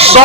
100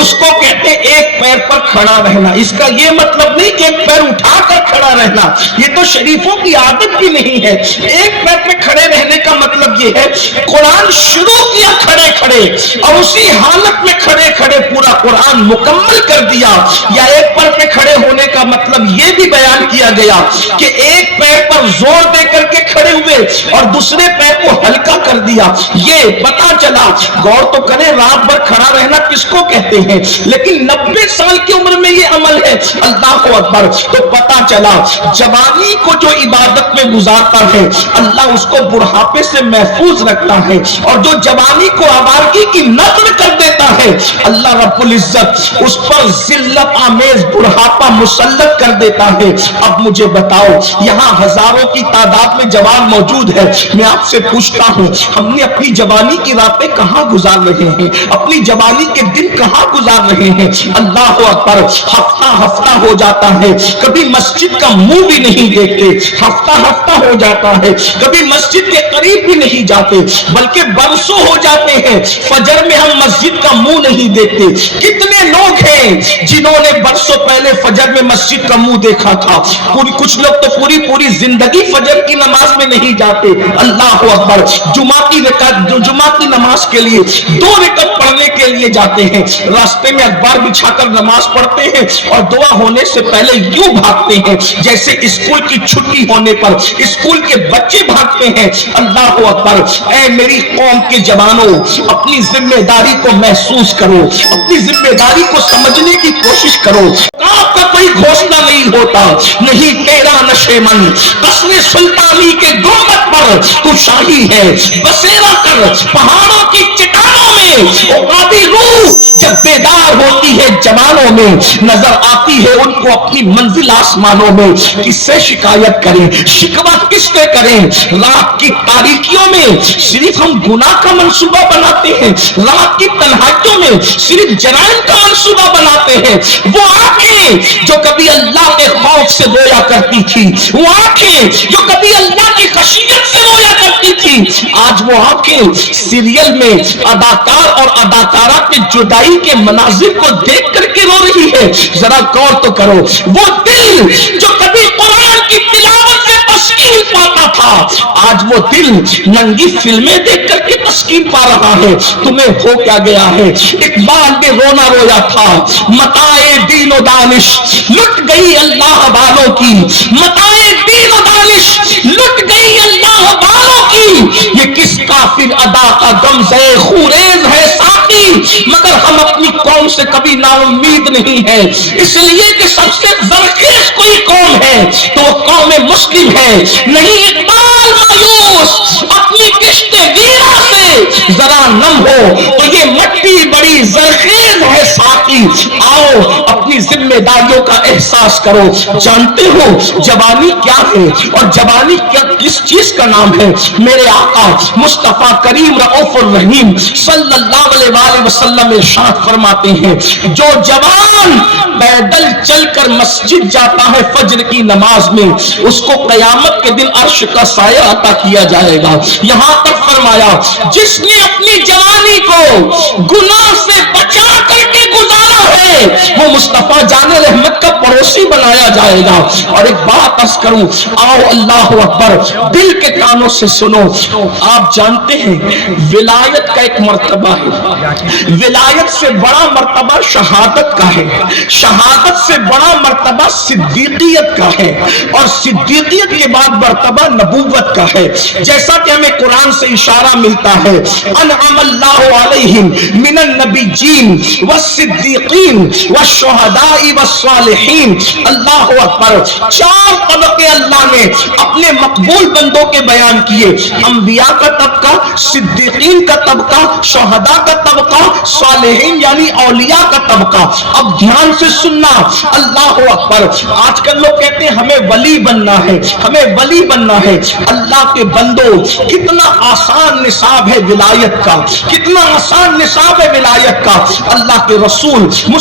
اس کو کہتے ہیں ایک پیر پر کھڑا رہنا. اس کا یہ مطلب نہیں کہ ایک پیر اٹھا کر کھڑا رہنا, یہ تو شریفوں کی عادت بھی نہیں ہے. ایک پیر پہ کھڑے رہنے کا مطلب یہ ہے قرآن شروع کیا کھڑے کھڑے اور اسی حالت میں کھڑے کھڑے پورا قرآن مکمل کر دیا. یا ایک پیر پہ کھڑے ہونے کا مطلب یہ بھی بیان کیا گیا کہ ایک پیر پر زور دے کر کے کھڑے ہوئے اور دوسرے پیر کو ہلکا کر دیا. یہ پتا چلا, غور تو کریں, رات بھر کھڑا رہنا کس کو کہتے ہیں, لیکن 90 سال کی عمر میں یہ عمل ہے. اللہ اکبر. تو پتا چلا جوانی کو جو عبادت میں گزارتا ہے اللہ اس کو بڑھاپے سے محفوظ رکھتا ہے, اور جو جوانی کو آوارگی کی نظر کر دیتا ہے اللہ رب العزت اس پر ذلت آمیز بڑھاپا مسلط کر دیتا ہے. اب مجھے بتاؤ, یہاں ہزاروں کی تعداد میں جوان موجود ہے, میں آپ سے پوچھتا ہوں ہم نے اپنی جوانی کی راتیں کہاں گزار رہے ہیں, اپنی جوانی کے دن کہاں گزار رہے ہیں؟ اللہ اکبر. ہفتہ ہفتہ ہو جاتا ہے, کبھی مسجد کا منہ بھی نہیں دیکھتے. ہفتہ ہفتہ ہو جاتا ہے, کبھی مسجد کے قریب بھی نہیں جاتے, بلکہ برسوں ہو جاتے ہیں فجر میں ہم مسجد کا منہ نہیں دیکھتے. کتنے لوگ ہیں جنہوں نے برسوں پہلے فجر میں مسجد کا منہ دیکھا تھا, کچھ لوگ تو پوری زندگی فجر کی نماز میں نہیں جاتے. اللہ اکبر. جمعہ کی نماز کے لیے 2 رکعت پڑھنے کے لیے جاتے ہیں, راستے میں اخبار بچھا کر نماز پڑھتے ہیں اور دعا ہونے سے پہلے یوں بھاگتے ہیں جیسے اسکول کی چھٹی ہونے پر اسکول کے بچے بھاگتے ہیں. اللہ اکبر. اے میری قوم کے جوانوں, اپنی ذمہ داری کو محسوس کرو, اپنی ذمہ داری کو سمجھنے کی کوشش کرو. آپ کا کوئی گھوشنا نہیں ہوتا, نہیں تیرا نشے من قصر سلطانی کے گنبد پر تو شاہی ہے. بسیرا کر پہاڑوں کی چٹانوں میں اوقاتی روح جب بیدار ہوتی ہے جوانوں میں, نظر آتی ہے ان کو اپنی منزل آسمانوں میں. کس سے شکایت کریں, شکوہ کس سے کریں؟ رات کی تاریکیوں میں صرف ہم گناہ کا منصوبہ بناتے ہیں, رات کی تنہائیوں میں صرف جرائم کا منصوبہ بناتے ہیں. وہ آنکھیں جو کبھی اللہ کے خوف سے رویا کرتی تھی, وہ آنکھیں جو کبھی اللہ کی خشیت سے رویا کرتی تھی, آج وہ آنکھیں سیریل میں اداکار اور اداکارہ کے جدائی کے مناظر کو دیکھ کر کے رو رہی ہے. ذرا غور تو کرو. وہ دل جو کبھی قرآن کی تلاوت سے تسکین پاتا تھا, آج وہ دل ننگی فلمیں دیکھ کر کے تسکین پا رہا ہے. تمہیں ہو کیا گیا ہے؟ اقبال نے رونا رویا تھا, متاع دین و دانش لٹ گئی اللہ والوں کی, متاع دین و دانش لٹ گئی اللہ والوں کی. یہ کس کافر ادا کا غمزہ خوریز ہے ساقی, مگر ہم اپنی قوم سے کبھی نا امید نہیں ہے, اس لیے کہ سب سے زرخیز کوئی قوم ہے تو وہ قوم مسلم ہے. نہیں اقبال مایوس اپنی کشت ویرا سے ذرا نم ہو تو یہ مٹی بڑی زرخیز ہے ساقی. آؤ اپنی ذمہ داریوں کا احساس کرو. جانتے ہو جوانی کیا ہے اور جوانی کیا کس چیز کا نام ہے؟ میرے آقا مصطفیٰ کریم رؤوف الرحیم صلی اللہ علیہ وآلہ وسلم ارشاد فرماتے ہیں, جو جوان پیدل چل کر مسجد جاتا ہے فجر کی نماز میں, اس کو قیامت کے دن عرش کا سایہ عطا کیا جائے گا. یہاں تک فرمایا جس نے اپنی جوانی کو گناہ سے بچا کر کے گزارا ہے وہ مصطفیٰ جان رحمت کا پڑوسی بنایا جائے گا. اور ایک بات عرض کروں, آؤ اللہ اکبر, دل کے کانوں سے سنو. آپ جانتے ہیں ولایت کا ایک مرتبہ ہے, ولایت سے بڑا مرتبہ شہادت کا ہے, شہادت سے بڑا مرتبہ صدیقیت کا ہے, اور صدیقیت کے بعد مرتبہ نبوت کا ہے. جیسا کہ ہمیں قرآن سے اشارہ ملتا ہے, انعم اللہ علیہم من النبیین والصدیقین والشہداء والصالحین. اللہ اکبر. 4 طبقے اللہ نے اپنے مقبول بندوں کے بیان کیے, انبیاء کا طبقہ, صدیقین کا طبقہ, شہداء کا طبقہ, صالحین یعنی اولیاء کا طبقہ. اب دھیان سے سننا. اللہ اکبر. آج کل لوگ کہتے ہیں ہمیں ولی بننا ہے, ہمیں ولی بننا ہے. اللہ کے بندوں, کتنا آسان نصاب ہے ولایت کا, کتنا آسان نصاب ہے ولایت کا. اللہ کے رسول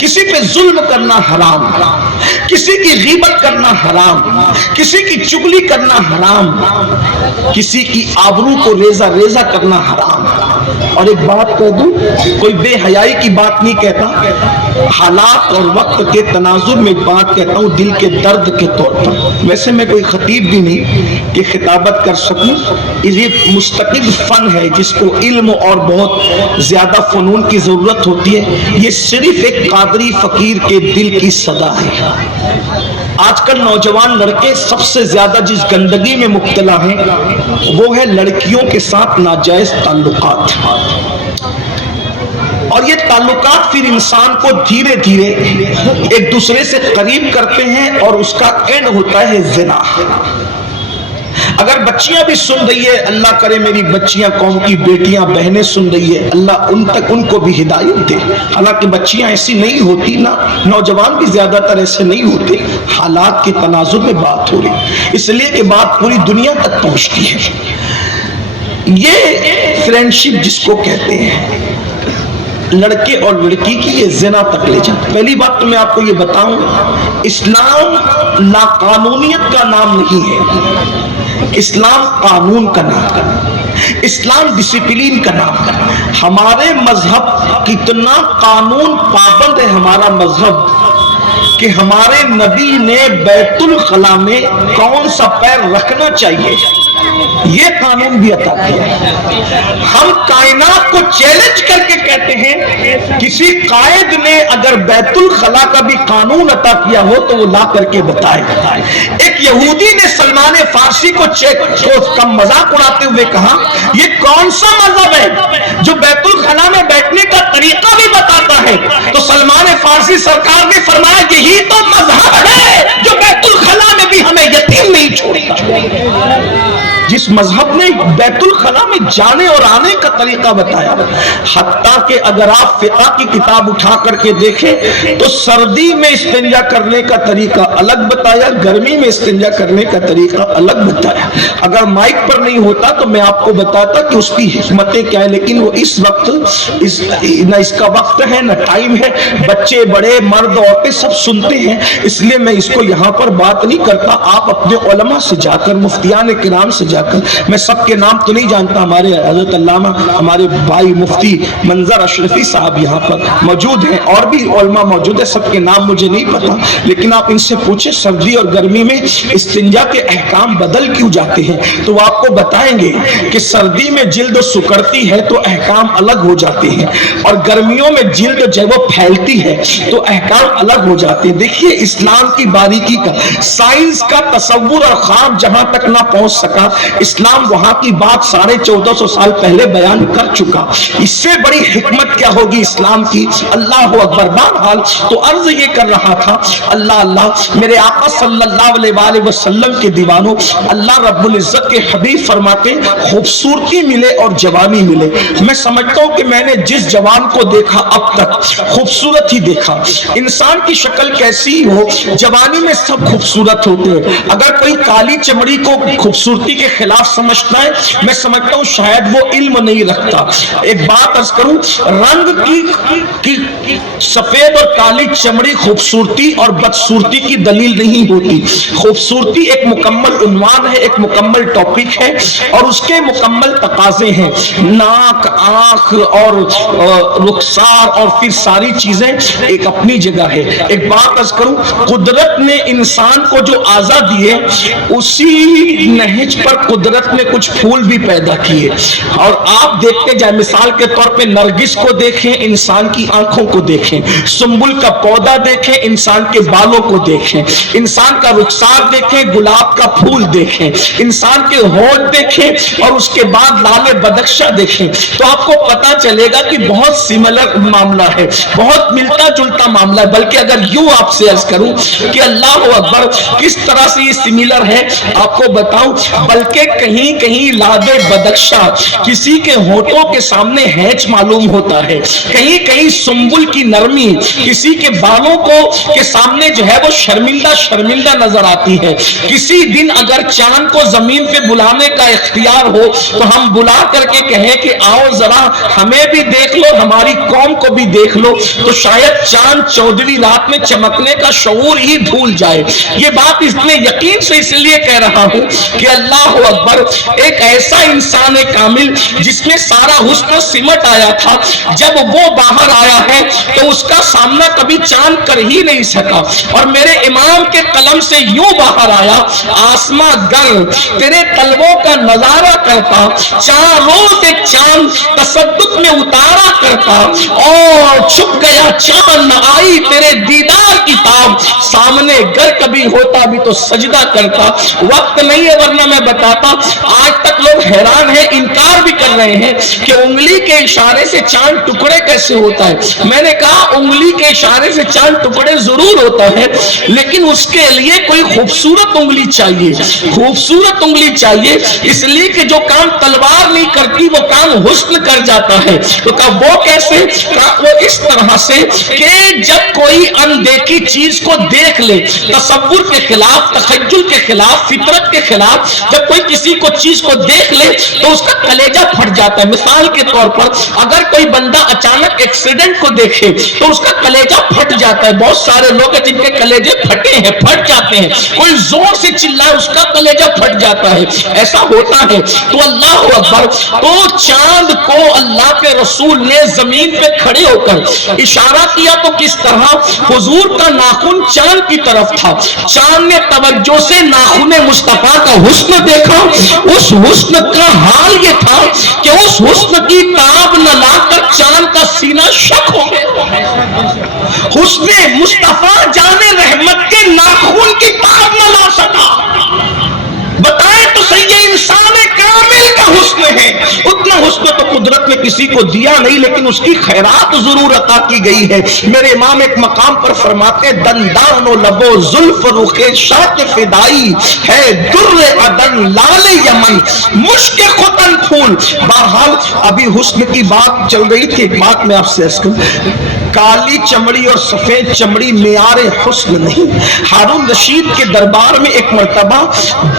کسی پہ ظلم کرنا حرام، کسی کی غیبت کرنا حرام، کسی کی چغلی کرنا حرام، کسی کی آبرو کو ریزہ ریزہ کرنا حرام۔ اور ایک بات کہہ دوں، کوئی بے حیائی کی بات نہیں کہتا، حالات اور وقت کے تناظر میں بات کہتا ہوں دل کے درد کے طور پر۔ ویسے میں کوئی خطیب بھی نہیں کہ خطابت کر سکوں، یہ مستقل فن ہے جس کو علم اور بہت زیادہ فنون کی ضرورت ہوتی ہے، یہ صرف ایک قادری فقیر کے دل کی صدا ہے۔ آج کل نوجوان لڑکے سب سے زیادہ جس گندگی میں مبتلا ہیں وہ ہے لڑکیوں کے ساتھ ناجائز تعلقات، اور یہ تعلقات پھر انسان کو دھیرے دھیرے ایک دوسرے سے قریب کرتے ہیں اور اس کا اینڈ ہوتا ہے زنا۔ اگر بچیاں بھی سن رہی ہے، اللہ کرے میری بچیاں، قوم کی بیٹیاں بہنیں سن رہی ہے، اللہ ان کو بھی ہدایت دے۔ حالانکہ بچیاں ایسی نہیں ہوتی، نہ نوجوان بھی زیادہ تر ایسے نہیں ہوتے، حالات کے تناظر میں بات ہو رہی اس لیے کہ بات پوری دنیا تک پہنچتی ہے۔ یہ فرینڈشپ جس کو کہتے ہیں، لڑکے اور لڑکی کی یہ زنا تک لے جاتا۔ پہلی بات تو میں آپ کو یہ بتاؤں، اسلام لاقانونیت کا نام نہیں ہے، اسلام قانون کا نام ہے، اسلام ڈسپلین کا نام ہے۔ ہمارے مذہب کتنا قانون پابند ہے ہمارا مذہب کہ ہمارے نبی نے بیت الخلا میں کون سا پیر رکھنا چاہیے یہ قانون بھی عطا کیا۔ ہم کائنات کو چیلنج کر کے کہتے ہیں کسی قائد نے اگر بیت الخلا کا بھی قانون عطا کیا ہو تو وہ لا کر کے بتائے۔ ایک یہودی نے سلمان فارسی کو کم مذاق اڑاتے ہوئے کہا یہ کون سا مذہب ہے جو بیت الخلا میں بیٹھنے کا طریقہ بھی بتاتا ہے؟ تو سلمان فارسی سرکار نے فرمایا یہی تو مذہب ہے جو بیت الخلا میں بھی ہمیں یتیم نہیں چھوڑتا۔ جس مذہب نے بیت الخلا میں جانے اور آنے کا طریقہ بتایا، حتیٰ کہ اگر آپ فقہ کی کتاب اٹھا کر کے دیکھیں تو سردی میں استنجا کرنے کا طریقہ الگ بتایا، گرمی میں استنجا کرنے کا طریقہ الگ بتایا۔ اگر مائک پر نہیں ہوتا تو میں آپ کو بتاتا کہ اس کی حکمتیں کیا ہیں، لیکن وہ اس وقت نہ اس کا وقت ہے نہ ٹائم ہے، بچے بڑے مرد عورتیں سب سنتے ہیں، اس لیے میں اس کو یہاں پر بات نہیں کرتا۔ آپ اپنے علماء سے جا کر، مفتیان کرام سے جا کر، میں سب کے نام تو نہیں جانتا، ہمارے حضرت علامہ ہمارے بھائی مفتی منظر اشرفی صاحب یہاں پر موجود ہیں، اور بھی علماء موجود ہیں، سب کے نام مجھے نہیں پتا، لیکن آپ ان سے پوچھیں سردی اور گرمی میں استنجا کے احکام بدل کیوں جاتے ہیں تو وہ آپ کو بتائیں گے کہ سردی میں جلد سکڑتی ہے تو احکام الگ ہو جاتے ہیں، اور گرمیوں میں جلد جب وہ پھیلتی ہے تو احکام الگ ہو جاتے ہیں۔ دیکھیے اسلام کی باریکی کا، سائنس کا تصور اور خواب جہاں تک نہ پہنچ سکا، اسلام وہاں کی بات 1450 سال پہلے بیان کر چکا۔ اس سے بڑی حکمت کیا ہوگی اسلام کی؟ اللہ اکبر۔ بہرحال تو عرض یہ کر رہا تھا، اللہ اللہ میرے آقا صلی اللہ علیہ وآلہ وسلم کے دیوانوں، اللہ رب العزت کے حبیب فرماتے خوبصورتی ملے اور جوانی ملے۔ میں سمجھتا ہوں کہ میں نے جس جوان کو دیکھا اب تک خوبصورت ہی دیکھا۔ انسان کی شکل کیسی ہو، جوانی میں سب خوبصورت ہوتے ہیں۔ اگر کوئی کالی چمڑی کو خوبصورتی کے خلاف سمجھتا ہے، میں سمجھتا ہوں شاید وہ علم نہیں رکھتا۔ ایک بات عرض کروں، رنگ کی سفید اور کالی چمڑی خوبصورتی اور بدصورتی کی دلیل نہیں ہوتی۔ خوبصورتی ایک مکمل عنوان ہے، ایک مکمل ٹاپک ہے، اور اس کے مکمل تقاضے ہیں۔ ناک، آنکھ اور رخسار اور پھر ساری چیزیں ایک اپنی جگہ ہے۔ ایک بات عرض کروں، قدرت نے انسان کو جو اعضاء دیے اسی نہج پر قدرت نے کچھ پھول بھی پیدا کیے، اور آپ دیکھتے جائیں، مثال کے طور پہ نرگس کو دیکھیں، انسان کی آنکھوں کو دیکھیں، سنبل کا پودا دیکھیں، انسان کے بالوں کو دیکھیں، انسان کا رخسار دیکھیں، گلاب کا پھول دیکھیں، انسان کے ہونٹ دیکھیں، اور اس کے بعد لال بدخشاں دیکھیں، تو آپ کو پتا چلے گا کہ بہت سملر معاملہ ہے، بہت ملتا جلتا معاملہ ہے۔ بلکہ اگر یوں آپ سے عرض کروں کہ اللہ اکبر کس طرح سے یہ سملر ہے، آپ کو بتاؤں، بلکہ کہیں کہیں لاد بدخشا کسی کے ہونٹوں کے سامنے ہیچ معلوم ہوتا ہے، کہیں کہیں سنبل کی نرمی کسی کے بالوں کو کے سامنے جو ہے وہ شرمندہ شرمندہ نظر آتی ہے۔ کسی دن اگر چاند کو زمین پہ بلانے کا اختیار ہو تو ہم بلا کر کے کہیں کہ آؤ ذرا ہمیں بھی دیکھ لو، ہماری قوم کو بھی دیکھ لو، تو شاید چاند 14ویں رات میں چمکنے کا شعور ہی بھول جائے۔ یہ بات اس میں یقین سے اس لیے کہہ رہا ہوں کہ اللہ اکبر، ایک ایسا انسان کامل جس میں سارا حسن سمٹ آیا تھا، جب وہ باہر آیا ہے تو اس کا سامنا کبھی چاند کر ہی نہیں سکا، اور میرے امام کے قلم سے یوں باہر آیا، آسماں گر تیرے طلبوں کا نظارہ کرتا، چار روز ایک چاند تصدق میں اتارا کرتا، اور چھپ گیا چاند نہ آئی تیرے دیدار کی تاب، سامنے گر کبھی ہوتا بھی تو سجدہ کرتا۔ وقت نہیں ہے ورنہ میں بتاتا، آج تک لوگ حیران ہیں، انکار بھی کر رہے ہیں کہ انگلی کے اشارے سے چاند ٹکڑے کیسے ہوتا ہے۔ میں نے کہا انگلی کے اشارے سے چاند ٹکڑے ضرور ہوتا ہے، لیکن اس کے لیے کوئی خوبصورت انگلی چاہیے، خوبصورت انگلی چاہیے، اس لیے کہ جو کام تلوار نہیں کرتی وہ کام حسن کر جاتا ہے۔ تو کہا وہ کیسے؟ کہا وہ اس طرح سے کہ جب کوئی اندیکھی چیز کو دیکھ لے، تصور کے خلاف، تخیل کے خلاف، فطرت کے خلاف، جب کوئی کسی کو چیز کو دیکھ لے تو اس کا کلیجہ پھٹ جاتا ہے۔ مثال کے طور پر اگر کوئی بندہ اچانک ایکسیڈنٹ کو دیکھے تو اس کا کلیجہ پھٹ جاتا ہے۔ بہت سارے لوگ ہیں جن کے کلیجے پھٹے ہیں، پھٹ جاتے ہیں، کوئی زور سے چلائے اس کا کلیجہ پھٹ جاتا ہے، ایسا ہوتا ہے۔ تو اللہ اکبر، تو چاند کو اللہ کے رسول نے زمین پہ کھڑے ہو کر اشارہ کیا تو کس طرح؟ حضور کا ناخن چاند کی طرف تھا، چاند نے توجہ سے ناخن مصطفیٰ کا حسن دیکھا، اس حسن کا حال یہ تھا کہ اس حسن کی تاب نہ لا کر چاند کا سینہ شک ہو گیا۔ حسن مصطفیٰ جان رحمت کے ناخن کی تاب نہ لا سکا۔ بتائیں تو صحیح، انسان کامل کا حسن ہے، اتنا حسن تو قدرت نے کسی کو دیا نہیں، لیکن اس کی خیرات ضرور عطا کی گئی ہے۔ میرے امام ایک مقام پر فرماتے، دندان و لب و زلف رخ شاہ فدائی ہے، در عدن لال یمن مشک ختن پھول۔ بہرحال ابھی حسن کی بات چل رہی تھی، ایک بات میں آپ سے عرض کروں، کالی چمڑی اور سفید چمڑی معیار حسن نہیں۔ ہارون رشید کے دربار میں ایک مرتبہ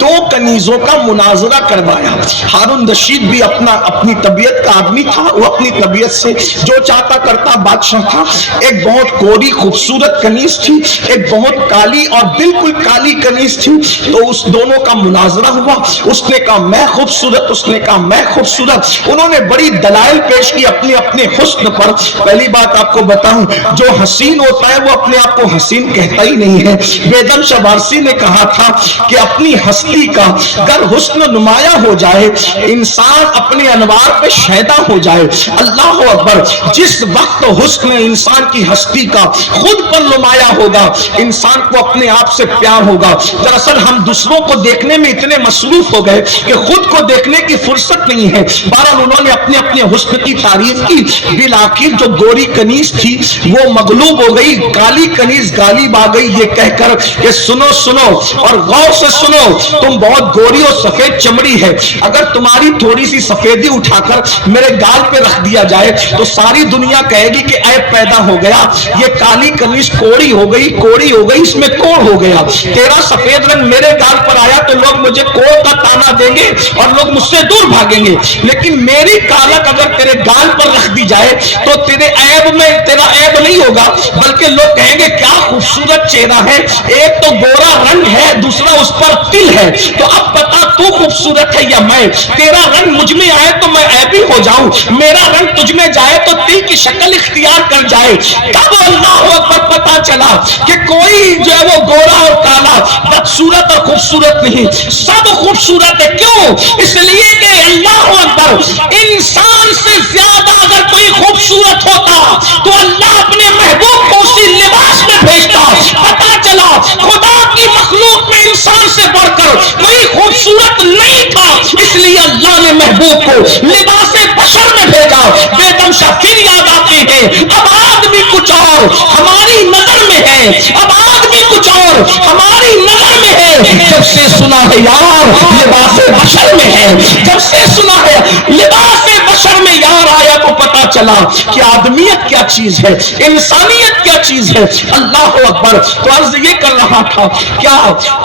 دو کنیزوں کا مناظرہ کروایا۔ ہارون رشید بھی اپنی طبیعت کا آدمی تھا، وہ اپنی طبیعت سے جو چاہتا کرتا بادشاہ تھا۔ ایک بہت گوری خوبصورت کنیز تھی، ایک بہت کالی اور بالکل کالی کنیز تھی، تو اس دونوں کا مناظرہ ہوا۔ اس نے کہا میں خوبصورت، اس نے کہا میں خوبصورت۔ انہوں نے بڑی دلائل پیش کی اپنے اپنے حسن پر۔ پہلی بات آپ کو بتاؤں، جو حسین ہوتا ہے وہ اپنے آپ کو حسین کہتا ہی نہیں ہے۔ بیدم شاہ وارسی نے کہا تھا کہ اپنی ہستی کا گر حسن نمایاں ہو جائے، انسان اپنے انوار پہ شیدا ہو جائے۔ اللہ اکبر، جس وقت حسن انسان کی ہستی کا خود پر نمایاں ہوگا، انسان کو اپنے آپ سے پیار ہوگا۔ دراصل ہم دوسروں کو دیکھنے میں اتنے مصروف ہو گئے کہ خود کو دیکھنے کی فرصت نہیں ہے۔ بہرحال انہوں نے اپنے اپنے حسن کی تعریف کی۔ بالآخر جو گوری کنیز تھی وہ مغلوب ہو گئی، کالی کنیز غالب آ گئی، یہ کہہ کر کہ سنو سنو اور غور سے سنو، تم بہت گوری اور سفید چمڑی ہے، اگر تمہاری تھوڑی سی سفیدی اٹھا کر میرے گال پہ رکھ دیا جائے تو ساری دنیا کہے گی کہ عیب پیدا ہو گیا، یہ کالی کنیز کوڑی ہو گئی، کوڑی ہو گئی، اس میں کوڑ ہو گیا۔ تیرا سفید رنگ میرے گال پر آیا تو لوگ مجھے کوڑ کا تانا دیں گے اور لوگ مجھ سے دور بھاگیں گے، لیکن میری کالک اگر تیرے گال پر رکھ دی جائے تو تیرے عیب میں تیرا عیب نہیں ہوگا، بلکہ لوگ کہیں گے کیا خوبصورت چہرہ ہے، ایک تو گورا رنگ ہے، دوسرا اس پر تل ہے، تو اب بتا تو خوبصورت ہے یا میں؟ تیرا رنگ مجھ میں آئے تو میں عیبی ہو جاؤں، میرا رنگ تجھ میں جائے تو تل کی شکل اختیار کر جائے۔ تب اللہ اکبر پتا چلا کہ کوئی جو ہے وہ گورا اور کالا، بدصورت اور خوبصورت نہیں، سب خوبصورت ہے۔ کیوں؟ اس لیے کہ اللہ اکبر، انسان سے زیادہ اگر کوئی خوبصورت ہوتا تو اللہ اپنے محبوب کو اسی لباس میں بھیجتا۔ پتا چلا خدا کی مخلوق میں انسان سے بڑھ کر کوئی خوبصورت نہیں تھا، اس لیے اللہ نے محبوب کو لباس بشر میں بھیجا۔ بیدم شاہ پھر یاد آتے ہیں، اب آدمی کچھ اور ہماری نظر میں ہے، اب آدمی کچھ اور ہماری نظر میں ہے، جب سے سنا ہے یار لباس بشر میں ہے، جب سے سنا ہے لباس بشر میں یار آیا تو پتا چلا کہ آدمیت کیا چیز ہے، انسانیت کیا چیز ہے۔ اللہ اکبر۔ تو عرض یہ کر رہا تھا کیا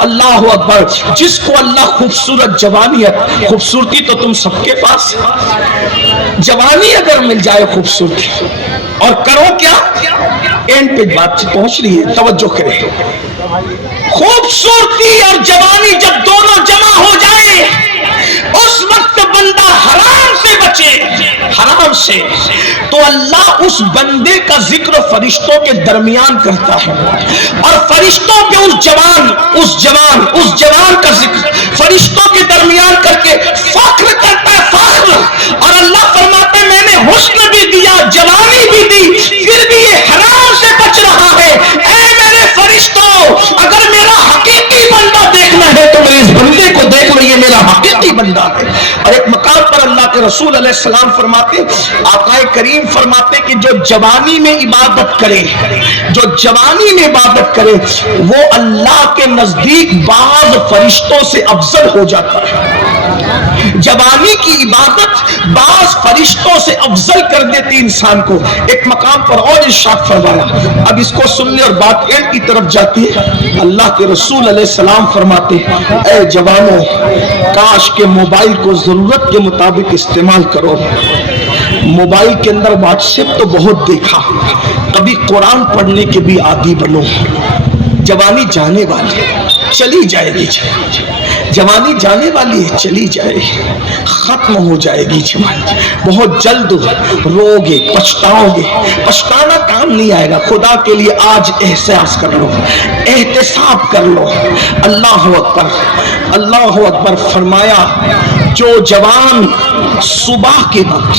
اللہ اکبر، جس کو اللہ خوبصورت جوانیت، خوبصورتی تو تم سب کے پاس، جوانی اگر مل جائے خوبصورتی، اور کرو کیا، اینڈ پہ بات پہنچ رہی ہے، توجہ کریں، خوبصورتی اور جوانی جب دونوں جمع ہو جائے اس وقت بندہ حرام سے بچے، حرام سے، تو اللہ اس بندے کا ذکر فرشتوں کے درمیان کرتا ہے، اور فرشتوں کے اس جوان کا ذکر فرشتوں کے درمیان کر کے فخر کرتا ہے، فخر۔ اور اللہ فرماتے ہیں میں نے حسن بھی دیا، جوانی بھی دی، پھر بھی یہ حرام سے بچ رہا ہے۔ اے میرے فرشتوں، اگر میرا حقیقی بندہ دیکھنا ہے تو میرے اس بندے کو دیکھ لو، یہ میرا حقیقی بندہ ہے۔ اور ایک مقام پر اللہ کے رسول علیہ السلام فرماتے، آقا کریم فرماتے کہ جو جوانی میں عبادت کرے، جو جوانی میں عبادت کرے، وہ اللہ کے نزدیک بعض فرشتوں سے افضل ہو جاتا ہے۔ جوانی کی عبادت بعض فرشتوں سے افضل کر دیتی انسان کو۔ ایک مقام پر اور ارشاد فرمایا، اب اس کو سننے اور بات اینڈ کی طرف جاتی ہے، اللہ کے رسول علیہ السلام فرماتے، اے جوانوں، کاش کے موبائل کو ضرورت کے مطابق استعمال کرو۔ موبائل کے اندر واٹس ایپ تو بہت دیکھا، کبھی قرآن پڑھنے کے بھی عادی بنو۔ جوانی جانے والی چلی جائے گی، جوانی جانے والی ہے، چلی جائے گی، ختم ہو جائے گی جوانی، بہت جلد رو گے، پچھتاؤ گے، پچھتانا کام نہیں آئے گا۔ خدا کے لیے آج احساس کر لو، احتساب کر لو۔ اللہ اکبر، اللہ اکبر۔ فرمایا جو جوان صبح کے وقت،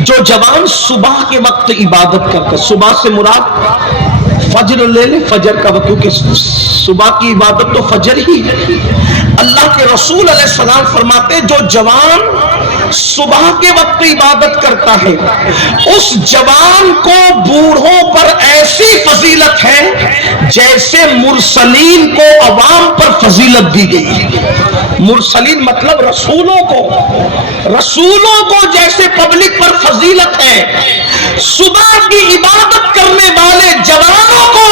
جو جوان صبح کے وقت عبادت کرتا، صبح سے مراد فجر لے لے، فجر کا وقت، کیونکہ صبح کی عبادت تو فجر ہی ہے۔ اللہ کے رسول علیہ السلام فرماتے جو جوان صبح کے وقت عبادت کرتا ہے اس جوان کو بوڑھوں پر ایسی فضیلت ہے جیسے مرسلین کو عوام پر فضیلت دی گئی۔ مرسلین مطلب رسولوں کو جیسے پبلک پر فضیلت ہے، صبح کی عبادت کرنے والے جوانوں کو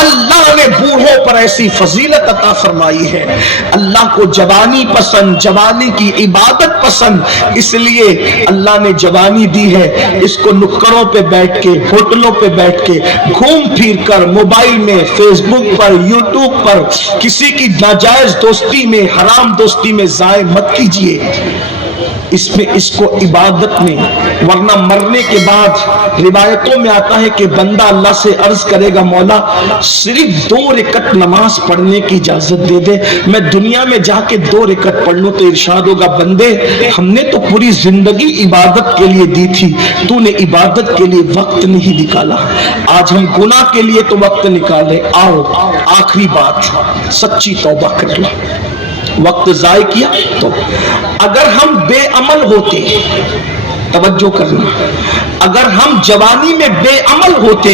اللہ نے بوڑھوں پر ایسی فضیلت عطا فرمائی ہے۔ اللہ کو جوانی پسند، جوانی کی عبادت پسند، اس لیے اللہ نے جوانی دی ہے۔ اس کو نکڑوں پہ بیٹھ کے، ہوٹلوں پہ بیٹھ کے، گھوم پھر کر، موبائل میں، فیس بک پر، یوٹیوب پر، کسی کی ناجائز دوستی میں، حرام دوستی میں ضائع مت کیجیے۔ اس کو عبادت میں، ورنہ مرنے کے بعد روایتوں میں آتا ہے کہ بندہ اللہ سے عرض کرے گا مولا صرف 2 رکعت نماز پڑھنے کی اجازت دے دے، میں دنیا میں جا کے 2 رکعت پڑھ لوں۔ تو ارشاد ہوگا بندے ہم نے تو پوری زندگی عبادت کے لیے دی تھی، تو نے عبادت کے لیے وقت نہیں نکالا، آج ہم گناہ کے لیے تو وقت نکالے، آؤ آخری بات سچی توبہ کر لو۔ وقت ضائع کیا تو اگر ہم بے عمل ہوتے، توجہ کرنا، اگر ہم جوانی میں بے عمل ہوتے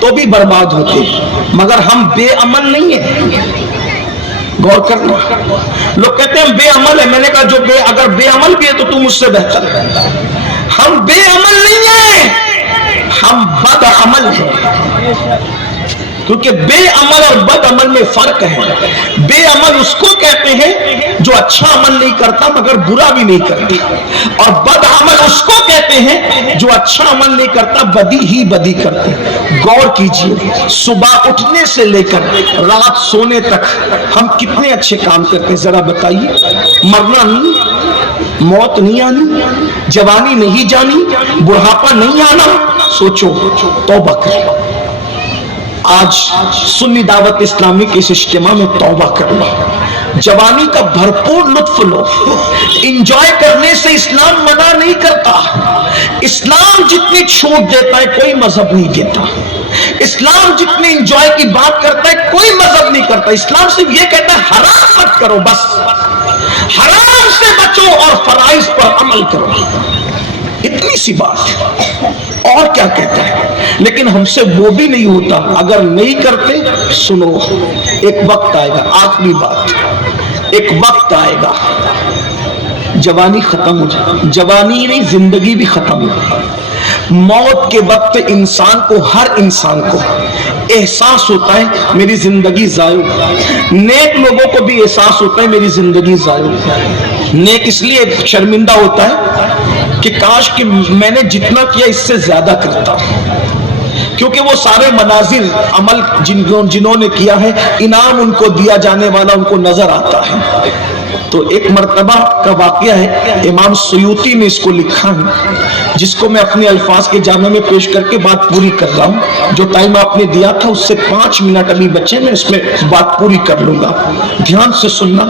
تو بھی برباد ہوتے، مگر ہم بے عمل نہیں ہیں۔ غور کرنا، لوگ کہتے ہیں ہم بے عمل ہیں، میں نے کہا اگر بے عمل بھی ہے تو تم مجھ سے بہتر ہے۔ ہم بے عمل نہیں ہیں، ہم بد عمل ہیں، کیونکہ بے عمل اور بد عمل میں فرق ہے۔ بے عمل اس کو کہتے ہیں جو اچھا عمل نہیں کرتا مگر برا بھی نہیں کرتا، اور بد عمل اس کو کہتے ہیں جو اچھا عمل نہیں کرتا بدی ہی بدی کرتے۔ غور کیجئے، صبح اٹھنے سے لے کر رات سونے تک ہم کتنے اچھے کام کرتے ہیں، ذرا بتائیے۔ مرنا نہیں، موت نہیں آنی، جوانی نہیں جانی، بڑھاپا نہیں آنا، سوچو، توبہ کرو۔ آج سنی دعوت اسلامی کے اس اجتماع میں توبہ کر لو، جوانی کا بھرپور لطف لو۔ انجوائے کرنے سے اسلام منع نہیں کرتا، اسلام جتنی چھوٹ دیتا ہے کوئی مذہب نہیں دیتا، اسلام جتنی انجوائے کی بات کرتا ہے کوئی مذہب نہیں کرتا۔ اسلام صرف یہ کہتا ہے حرام مت کرو، بس حرام سے بچو اور فرائض پر عمل کرو، اتنی اتنی سی بات اور کیا کہتا ہے، لیکن ہم سے وہ بھی نہیں ہوتا۔ اگر نہیں کرتے، سنو، ایک وقت آئے گا، آخری بات، ایک وقت آئے گا جوانی ختم ہو جائے، جوانی نہیں زندگی بھی ختم ہو جائے۔ موت کے وقت انسان کو، ہر انسان کو احساس ہوتا ہے میری زندگی ضائع ہو۔ نیک لوگوں کو بھی احساس ہوتا ہے میری زندگی ضائع ہو۔ نیک اس لیے شرمندہ ہوتا ہے کہ کاش کہ میں نے جتنا کیا اس سے زیادہ کرتا، کیونکہ وہ سارے مناظر عمل جنہوں نے کیا ہے، انعام ان کو دیا جانے والا ان کو نظر آتا ہے۔ تو ایک مرتبہ کا واقعہ ہے، امام سیوطی نے اس کو لکھا ہے، جس کو میں اپنے الفاظ کے جامع میں پیش کر کے بات پوری کر رہا ہوں۔ جو ٹائم آپ نے دیا تھا اس سے 5 منٹ ابھی بچے، میں اس میں بات پوری کر لوں گا، دھیان سے سننا،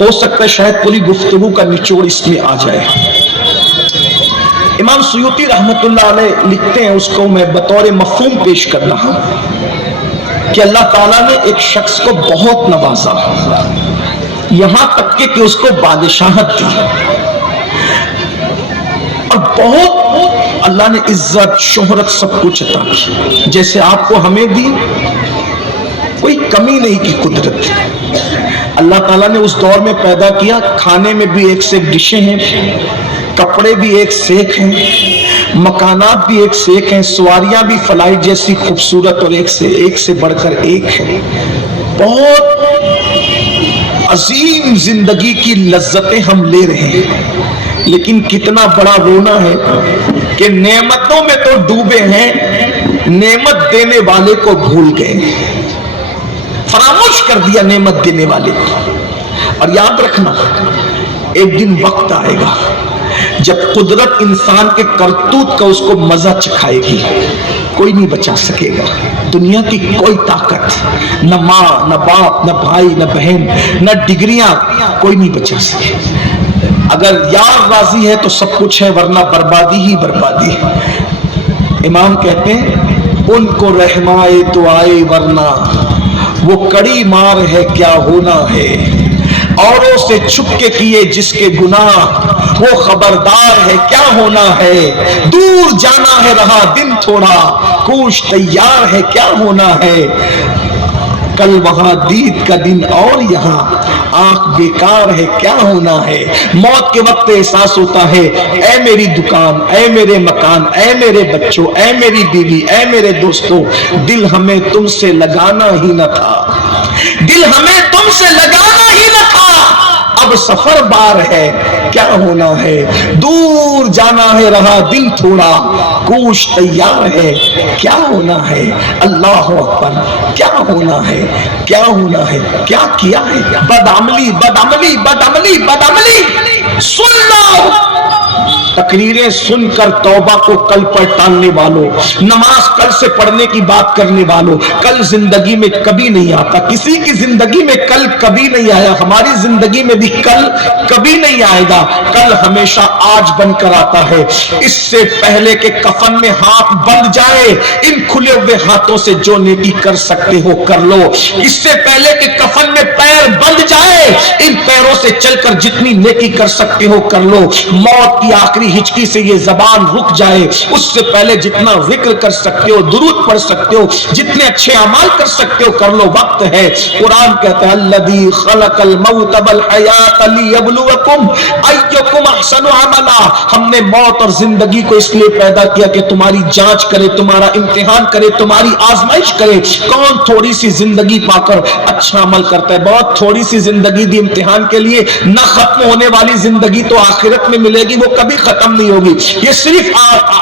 ہو سکتا ہے شاید پوری گفتگو کا نچوڑ اس میں آ جائے۔ امام سیوطی رحمت اللہ علیہ لکھتے ہیں، اس کو میں بطور مفہوم پیش کر رہا ہوں، کہ اللہ تعالیٰ نے ایک شخص کو بہت نوازا، یہاں تک کہ اس کو بادشاہت دی، اور بہت اللہ نے عزت شہرت سب کچھ عطا کی، جیسے آپ کو ہمیں دی، کوئی کمی نہیں کی قدرت۔ اللہ تعالیٰ نے اس دور میں پیدا کیا، کھانے میں بھی ایک سے ایک ڈشیں ہیں، کپڑے بھی ایک سے ایک ہیں، مکانات بھی ایک سے ایک ہیں، سواریاں بھی فلائٹ جیسی خوبصورت اور ایک سے بڑھ کر ایک ہے۔ بہت عظیم زندگی کی لذتیں ہم لے رہے ہیں، لیکن کتنا بڑا رونا ہے کہ نعمتوں میں تو ڈوبے ہیں، نعمت دینے والے کو بھول گئے، فراموش کر دیا نعمت دینے والے کو۔ اور یاد رکھنا، ایک دن وقت آئے گا جب قدرت انسان کے کرتوت کا اس کو مزہ چکھائے گی، کوئی نہیں بچا سکے گا، دنیا کی کوئی طاقت، نہ ماں، نہ باپ، نہ بھائی، نہ بہن، نہ ڈگریاں، کوئی نہیں بچا سکے۔ اگر یار راضی ہے تو سب کچھ ہے، ورنہ بربادی ہی بربادی۔ امام کہتے ہیں ان کو رحمائے تو آئے، ورنہ وہ کڑی مار ہے کیا ہونا ہے، اوروں سے چھپ کے کیے جس کے گناہ، وہ خبردار ہے کیا ہونا ہے، دور جانا ہے رہا دن تھوڑا، کوش تیار ہے کیا ہونا ہے، کل وہاں دید کا دن اور یہاں آنکھ بیکار ہے کیا ہونا ہے۔ موت کے وقت احساس ہوتا ہے، اے میری دکان، اے میرے مکان، اے میرے بچوں، اے میری بیوی، اے میرے دوستوں، دل ہمیں تم سے لگانا ہی نہ تھا، دل ہمیں تم سے لگانا ہی نہ تھا، اب سفر بار ہے کیا ہونا ہے، دور جانا ہے رہا دن تھوڑا، کوش تیار ہے کیا ہونا ہے۔ اللہ اکبر، کیا ہونا ہے، کیا ہونا ہے، کیا کیا ہے، بدعملی بدعملی بدعملی بدعملی۔ سن لو تقریریں سن کر توبہ کو کل پر ٹالنے والوں، نماز کل سے پڑھنے کی بات کرنے والوں، کل زندگی میں کبھی نہیں آتا، کسی کی زندگی میں کل کبھی نہیں آیا، ہماری زندگی میں بھی کل کبھی نہیں آئے گا، کل ہمیشہ آج بن کر آتا ہے۔ اس سے پہلے کہ کفن میں ہاتھ بند جائے، ان کھلے ہوئے ہاتھوں سے جو نیکی کر سکتے ہو کر لو، اس سے پہلے کہ کفن میں پیر بند جائے، ان پیروں سے چل کر جتنی نیکی کر سکتے ہو کر لو، موت کی آخری ہچکی سے یہ زبان رک جائے، اس سے پہلے جتنا ذکر کر سکتے ہو، درود پڑھ سکتے ہو، جتنے اچھے اعمال کر سکتے ہو کر لو، وقت ہے۔ قرآن کہتا ہے الذی خلق الموت والحیات لیبلوکم ایکم احسن عملا، ہم نے موت اور زندگی کو اس لیے پیدا کیا کہ تمہاری جانچ کرے، تمہارا امتحان کرے، تمہاری آزمائش کرے، کون تھوڑی سی زندگی پا کر اچھا عمل کرتا ہے۔ بہت تھوڑی سی زندگی دی امتحان کے لیے، نہ ختم ہونے والی زندگی تو آخرت میں ملے گی، وہ کبھی ختم نہیں ہوگی، یہ صرف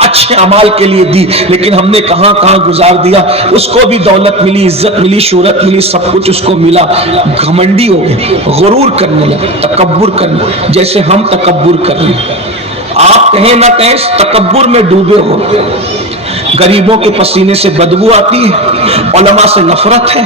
اچھے اعمال کے لیے دی، لیکن ہم نے کہاں کہاں گزار دیا۔ اس کو بھی دولت ملی، عزت ملی، شہرت ملی، سب کچھ اس کو ملا، گھمنڈی ہو گئے، غرور کرنے لگا، تکبر کرنے، جیسے ہم تکبر کر رہے ہیں۔ آپ کہیں نہ کہیں تکبر میں ڈوبے ہو، غریبوں کے پسینے سے بدبو آتی ہے، علماء سے نفرت ہے،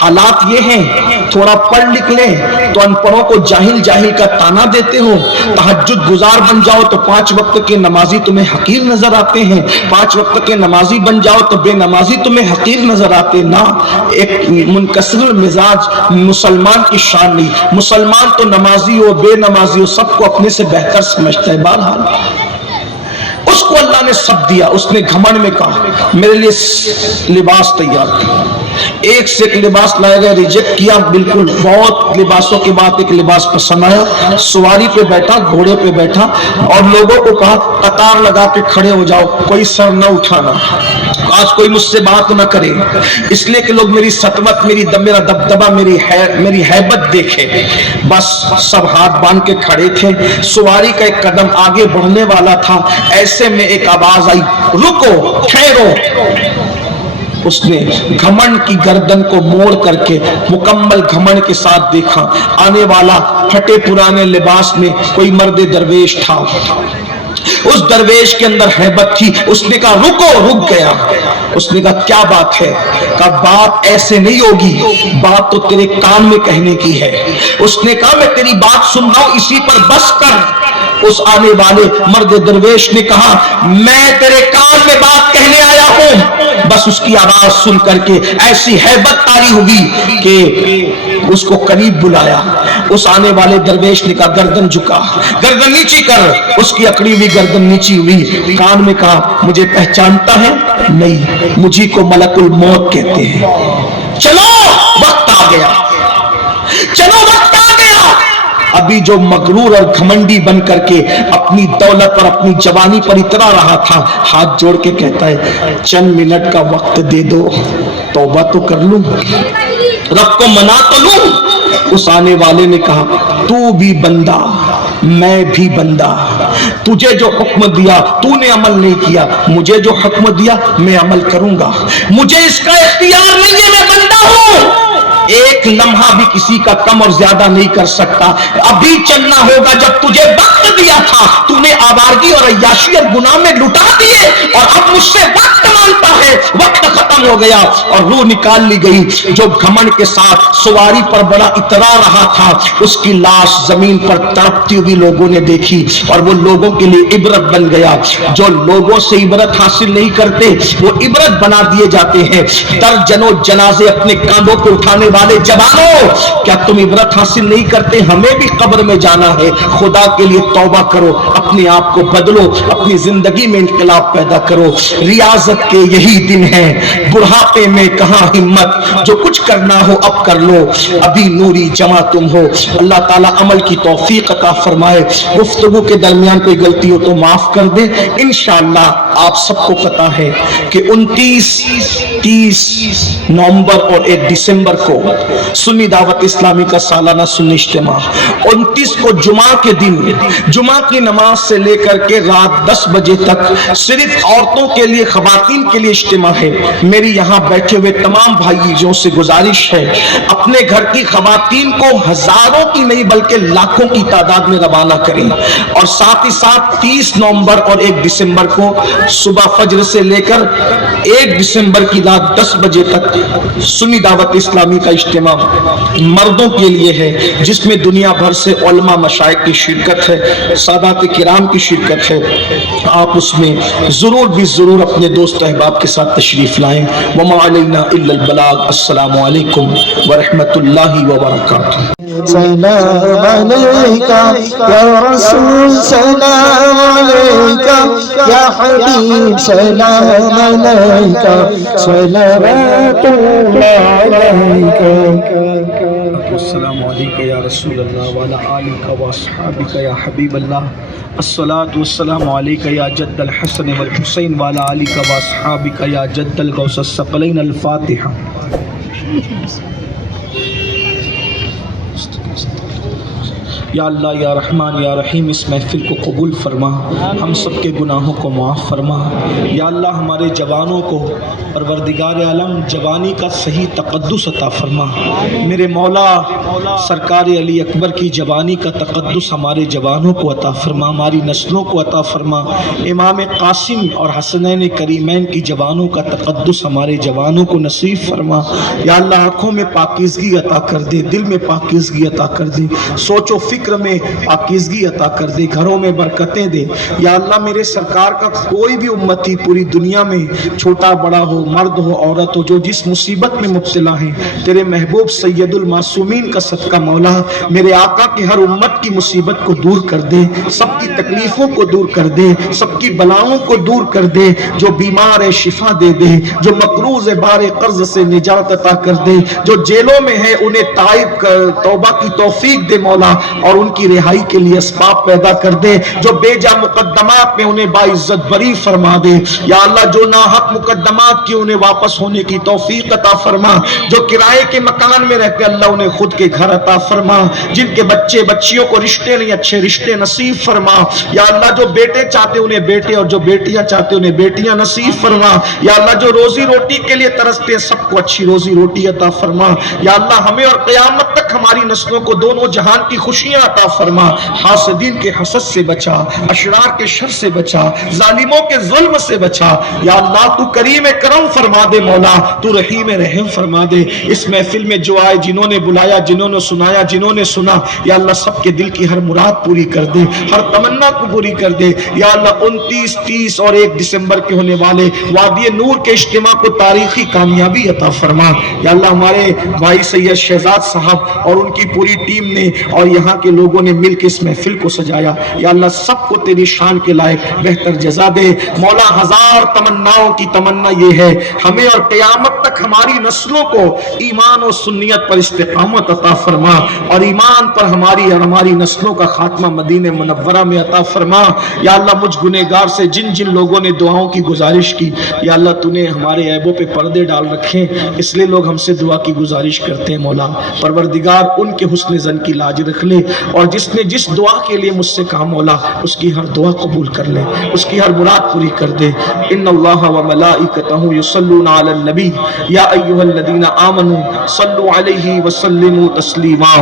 حالات یہ ہیں، تھوڑا پڑھ لکھ لیں تو ان پڑھوں کو جاہل جاہل کا تانا دیتے ہو، تہجد گزار بن جاؤ تو 5 وقت کے نمازی تمہیں حقیر نظر آتے ہیں، 5 وقت کے نمازی بن جاؤ تو بے نمازی تمہیں حقیر نظر آتے۔ نہ، ایک منکسر المزاج مسلمان کی شان نہیں، مسلمان تو نمازی ہو بے نمازی ہو سب کو اپنے سے بہتر سمجھتا ہے۔ بہرحال اس کو اللہ نے سب دیا. اس نے گھمنڈ میں کہا میرے لیے لباس تیار کر. ایک سے ایک لباس لائے گئے, ریجیکٹ کیا بالکل. بہت لباسوں کے بعد ایک لباس پسند آیا. سواری پہ بیٹھا, گھوڑے پہ بیٹھا, اور لوگوں کو کہا قطار لگا کے کھڑے ہو جاؤ, کوئی سر نہ اٹھانا, آج کوئی مجھ سے بات نہ کرے, اس لیے کہ لوگ میری سطوت, میرا دبدبہ, میری ہیبت دیکھے. بس سب ہاتھ باندھ کے کھڑے تھے. سواری کا ایک قدم آگے بڑھنے والا تھا, ایسے میں ایک آواز آئی, رکو, ٹھہرو. اس نے گھمنڈ کی گردن کو موڑ کر کے مکمل گھمنڈ کے ساتھ دیکھا. آنے والا پھٹے پرانے لباس میں کوئی مرد درویش تھا. اس درویش کے اندر ہیبت تھی. اس نے کہا رکو, رک گیا. اس نے کہا کیا بات ہے؟ کہا بات ایسے نہیں ہوگی, بات تو تیرے کان میں کہنے کی ہے. اس نے کہا میں تیری بات سن رہا ہوں, اسی پر بس کر. اس آنے والے مرد درویش نے کہا میں تیرے کان میں بات کہنے آیا ہوں. بس اس کی آواز سن کر کے ایسی ہیبت طاری ہوئی کہ اس کو قریب بلایا. اس آنے والے درویش نے کہا گردن جھکا, گردن نیچی کر. اس کی اکڑی ہوئی گردن نیچی ہوئی. کان میں کہا مجھے پہچانتا ہے؟ نہیں, مجھے کو ملک الموت کہتے ہیں. چلو وقت آ گیا, چلو وقت آ گیا. ابھی جو مغرور اور گھمنڈی بن کر کے اپنی دولت اور اپنی جوانی پر اترا رہا تھا, ہاتھ جوڑ کے کہتا ہے چند منٹ کا وقت دے دو, توبہ تو کر لوں, رب کو منا تو لوں. اس آنے والے نے کہا تو بھی بندہ, میں بھی بندہ. تجھے جو حکم دیا تو نے عمل نہیں کیا, مجھے جو حکم دیا میں عمل کروں گا. مجھے اس کا اختیار نہیں ہے, میں بندہ ہوں. ایک لمحہ بھی کسی کا کم اور زیادہ نہیں کر سکتا. ابھی چلنا ہوگا, جب تجھے وقت دیا تھا تو نے آوارگی اور عیاشی اور گناہ میں لٹا دیے, اور اب مجھ سے وقت مانگتا ہے. وقت ختم ہو گیا اور روح نکال لی گئی. جو گھمنڈ کے ساتھ سواری پر بڑا اترا رہا تھا, اس کی لاش زمین پر تڑپتی ہوئی لوگوں نے دیکھی, اور وہ لوگوں کے لیے عبرت بن گیا. جو لوگوں سے عبرت حاصل نہیں کرتے وہ عبرت بنا دیے جاتے ہیں. درجنوں جنازے اپنے کاندھوں پہ اٹھانے والے جوانوں, کیا تم عبرت حاصل نہیں کرتے؟ ہمیں بھی قبر میں جانا ہے. خدا کے لیے توبہ کرو, اپنے آپ کو بدلو, اپنی زندگی میں انقلاب پیدا کرو. ریاضت کے یہی دن ہیں, بڑھاپے میں کہاں ہمت, جو کچھ کرنا ہو اب کر لو, ابھی نوری جمع تم ہو. اللہ تعالیٰ عمل کی توفیق عطا فرمائے. گفتگو کے درمیان کوئی غلطی ہو تو معاف کر دے. انشاءاللہ آپ سب کو پتا ہے کہ 29, 30 نومبر اور 1 دسمبر کو سنی دعوت اسلامی کا سالانہ سنی اجتماع. 29 کو جمعہ کے دن جمعہ کی نماز سے لے کر کے رات 10 بجے تک صرف عورتوں کے لیے, خواتین کے لیے اجتماع ہے. میری یہاں بیٹھے ہوئے تمام بھائیوں سے گزارش ہے, اپنے گھر کی خواتین کو ہزاروں کی نہیں بلکہ لاکھوں کی تعداد میں روانہ کریں. اور ساتھ ہی ساتھ 30 نومبر اور 1 دسمبر کو صبح فجر سے لے کر 1 دسمبر کی رات 10 بجے تک سنی دعوت اسلامی کا اجتماع مردوں کے لیے ہے, جس میں دنیا بھر سے علماء مشائخ کی شرکت ہے, سادات کرام کی شرکت ہے. آپ اس میں ضرور بھی ضرور اپنے دوست احباب کے ساتھ تشریف لائیں. وما علینا الا البلاغ. السلام علیکم ورحمۃ اللہ وبرکاتہ. سلام علیکہ یا رسول, سلام علیکہ یا حبیب, سلام علیکہ صلوات اللہ علیکہ. السلام علیکم یا رسول اللہ وعلی آلہ واصحابہ یا حبیب اللہ. الصلاۃ والسلام علیکہ یا جد الحسن والحسین وعلی آلہ واصحابہ یا جد الغوث الثقلین. الفاتحہ. یا اللہ یا رحمان یا رحیم, اس محفل کو قبول فرما, ہم سب کے گناہوں کو معاف فرما. یا اللہ ہمارے جوانوں کو پروردگار عالم جوانی کا صحیح تقدس عطا فرما. میرے مولا سرکار علی اکبر کی جوانی کا تقدس ہمارے جوانوں کو عطا فرما, ہماری نسلوں کو عطا فرما. امام قاسم اور حسنین کریمین کی جوانوں کا تقدس ہمارے جوانوں کو نصیب فرما. یا اللہ آنکھوں میں پاکیزگی عطا کر دے, دل میں پاکیزگی عطا کر دے, سوچ و فکر فکر میں پاکیزگی عطا کر دے، گھروں میں برکتیں دے۔ یا اللہ میرے سرکار کا کوئی بھی امتی پوری دنیا میں چھوٹا بڑا ہو، مرد ہو عورت ہو، جو جس مصیبت میں مبتلا ہیں، تیرے محبوب سید المعصومین کا صدقہ مولا میرے آقا کی ہر امت کی مصیبت کو دور کر دے، سب کی تکلیفوں کو دور کر دے، سب کی بلاؤں کو دور کر دے، جو بیمار ہے شفا دے دے، جو مقروض ہے بار قرض سے نجات عطا کر دے، جو جیلوں میں ہے انہیں تائب توبہ کی توفیق دے مولا، اور ان کی رہائی کے لیے اسباب پیدا کر دے، جو بے جا مقدمات میں انہیں باعزت بری فرما دے۔ یا اللہ جو ناحق مقدمات کی انہیں واپس ہونے کی توفیق عطا فرما، جو کرائے کے مکان میں رہتے اللہ انہیں خود کے گھر عطا فرما، جن کے بچے بچیوں کو رشتے نہیں اچھے رشتے نصیب فرما۔ یا اللہ جو بیٹے چاہتے انہیں بیٹے، اور جو بیٹیاں چاہتے انہیں بیٹیاں نصیب فرما۔ یا اللہ جو روزی روٹی کے لیے ترستے سب کو اچھی روزی روٹی عطا فرما۔ یا اللہ ہمیں اور قیامت تک ہماری نسلوں کو دونوں جہان کی خوشیاں عطا فرما۔ حاسدین کے حسد سے بچا، اشرار کے شر سے بچا، ظالموں کے ظلم سے بچا۔ یا اللہ تو کریم کرم فرما دے مولا، تو رحیم رحم فرما دے۔ اس محفل میں جو آئے، جنہوں نے بلایا، جنہوں نے سنایا، جنہوں نے سنا، یا اللہ سب کے دل کی ہر مراد پوری کر دے، ہر تمنا کو پوری کر دے۔ یا اللہ 29، 30 اور 1 دسمبر کے ہونے والے وادی نور کے اجتماع کو تاریخی کامیابی عطا فرما۔ یا اللہ ہمارے بھائی سید شہزاد صاحب اور ان کی پوری ٹیم نے اور یہاں کے لوگوں نے مل کے اس محفل کو سجایا، یا اللہ سب کو تیری شان کے لائق بہتر جزا دے مولا۔ ہزار تمناؤں کی تمنا یہ ہے ہمیں اور قیامت تک ہماری نسلوں کو ایمان و سنیت پر استقامت عطا فرما، اور ایمان پر ہماری اور ہماری نسلوں کا خاتمہ مدینہ منورہ میں عطا فرما۔ یا اللہ مجھ گنہگار سے جن جن لوگوں نے دعاؤں کی گزارش کی، یا اللہ تو نے ہمارے عیبوں پہ پردے ڈال رکھے، اس لیے لوگ ہم سے دعا کی گزارش کرتے ہیں مولا۔ پروردگار ان کے حسن زن کی لاج رکھ لے، اور جس نے جس دعا کے لیے مجھ سے کہا مولا اس کی ہر دعا قبول کر لے، اس کی ہر مراد پوری کر دے۔ ان اللہ و ملائکتہ یصلون علی النبی یا ایھا الذین آمنوا صلوا علیہ وسلموا تسلیما۔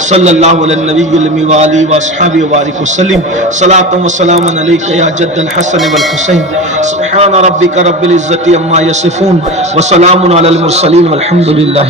صلی اللہ علی النبی المی وآلہ واصحابہ وبارک وسلم۔ صلاۃ و سلام علیک یا جد الحسن والحسین۔ سبحان ربک رب العزۃ عما یصفون وسلام علی المرسلین والحمد للہ۔